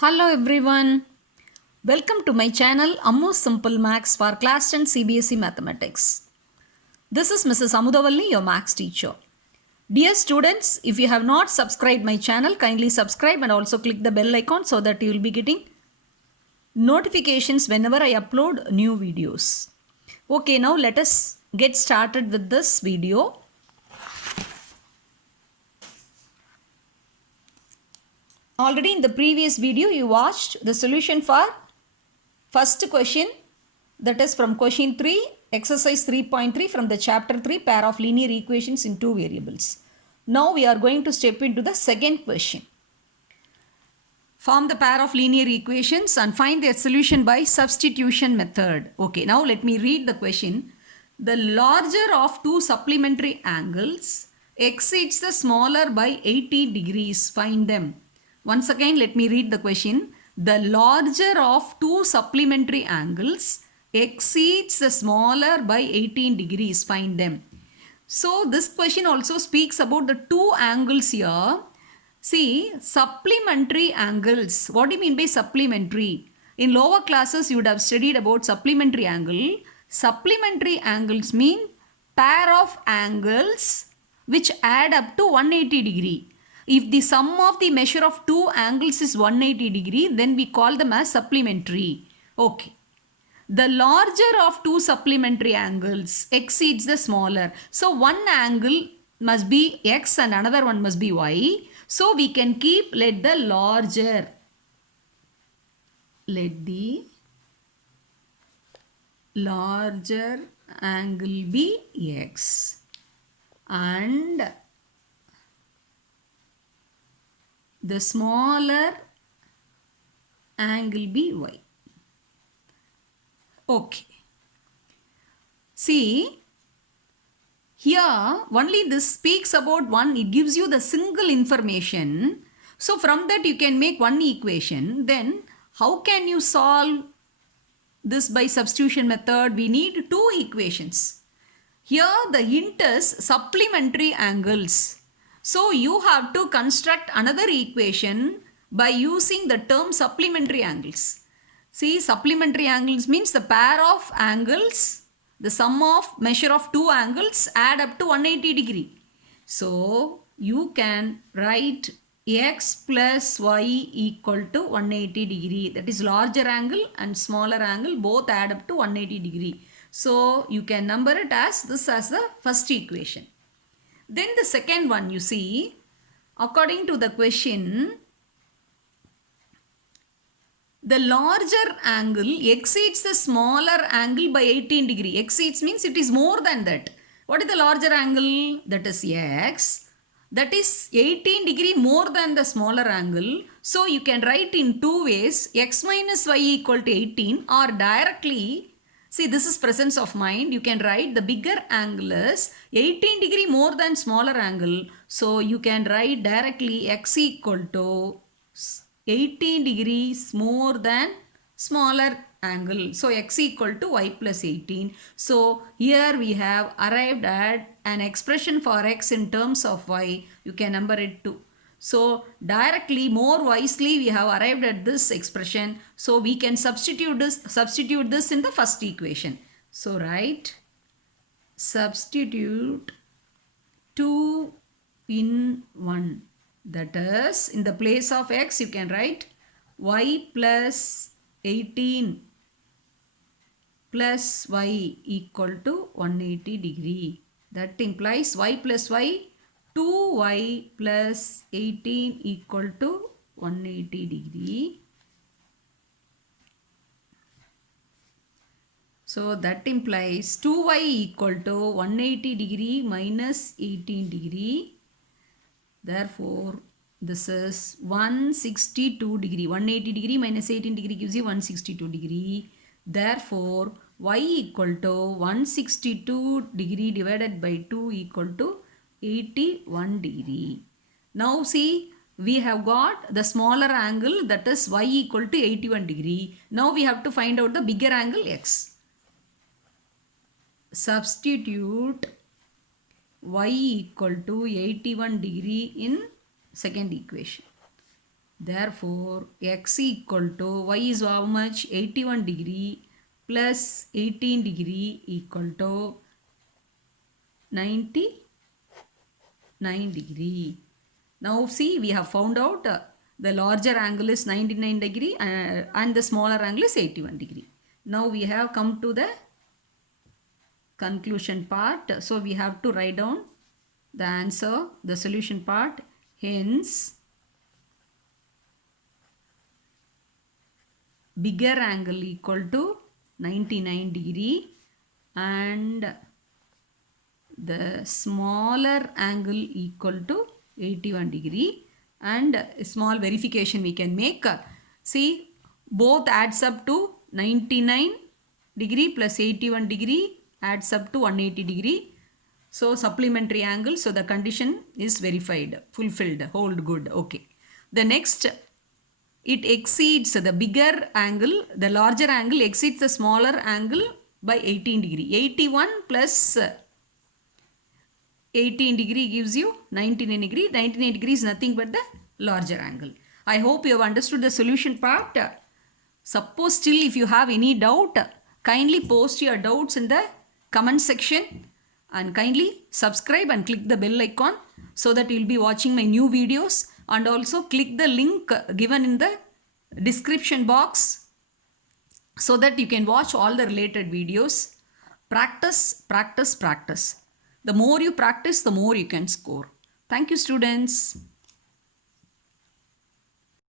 Hello everyone. Welcome to my channel Ammu Simple Maths for Class 10 CBSE Mathematics. This is Mrs. Amudavalli, your Maths teacher. Dear students, if you have not subscribed my channel, kindly subscribe and also click the bell icon so that you will be getting notifications whenever I upload new videos. Okay, now let us get started with this video. Already in the previous video you watched the solution for first question, that is from question 3 exercise 3.3 from the chapter 3 pair of linear equations in two variables. Now we are going to step into the second question. Form the pair of linear equations and find their solution by substitution method. Okay, now let me read the question. The larger of two supplementary angles exceeds the smaller by 80 degrees. Find them. Once again, let me read the question. The larger of two supplementary angles exceeds the smaller by 18 degrees. Find them. So, this question also speaks about the two angles here. See, supplementary angles. What do you mean by supplementary? In lower classes, you would have studied about supplementary angle. Supplementary angles mean pair of angles which add up to 180 degree. If the sum of the measure of two angles is 180 degree, then we call them as supplementary. Okay. The larger of two supplementary angles exceeds the smaller. So, one angle must be x and another one must be y. So, we can keep let the larger angle be x and the smaller angle be y. Okay. See, here only this speaks about one, it gives you the single information. So from that you can make one equation. Then how can you solve this by substitution method? We need two equations. Here the hint is supplementary angles. So you have to construct another equation by using the term supplementary angles. See, supplementary angles means the pair of angles, the sum of measure of two angles add up to 180 degree. So, you can write x plus y equal to 180 degree. That is larger angle and smaller angle both add up to 180 degree. So, you can number it as this as the first equation. Then the second one you see, according to the question, the larger angle exceeds the smaller angle by 18 degree. Exceeds means it is more than that. What is the larger angle? That is x. That is 18 degree more than the smaller angle. So you can write in two ways, x minus y equal to 18, or directly, see this is presence of mind, you can write the bigger angle is 18 degree more than smaller angle. So you can write directly x equal to 18 degrees more than smaller angle. So, x equal to y plus 18. So, here we have arrived at an expression for x in terms of y. You can number it 2. So, directly, more wisely, we have arrived at this expression. So, we can substitute this in the first equation. So, write substitute 2 in 1. That is, in the place of x, you can write y plus 18 plus y equal to 180 degree. That implies y plus y, 2y plus 18 equal to 180 degree. So, that implies 2y equal to 180 degree minus 18 degree. Therefore, this is 162 degree. 180 degree minus 18 degree gives you 162 degree. Therefore, y equal to 162 degree divided by 2 equal to 81 degree. Now see, we have got the smaller angle, that is y equal to 81 degree. Now we have to find out the bigger angle x. Substitute y equal to 81 degree in second equation. Therefore, x equal to y is how much? 81 degree plus 18 degree equal to 99 degree. Now see, we have found out the larger angle is 99 degree and the smaller angle is 81 degree. Now we have come to the conclusion part. So we have to write down the answer, the solution part. Hence, bigger angle equal to 99 degree and the smaller angle equal to 81 degree. And a small verification we can make. See, both adds up to 99 degree plus 81 degree adds up to 180 degree. So supplementary angle, so the condition is verified, fulfilled, hold good. Okay. The next, it exceeds the bigger angle, the larger angle exceeds the smaller angle by 18 degree. 81 plus 18 degree gives you 99 degree. 99 degree is nothing but the larger angle. I hope you have understood the solution part. Suppose still if you have any doubt, kindly post your doubts in the comment section and kindly subscribe and click the bell icon so that you will be watching my new videos, and also click the link given in the description box so that you can watch all the related videos. Practice, practice, practice. The more you practice, the more you can score. Thank you, students.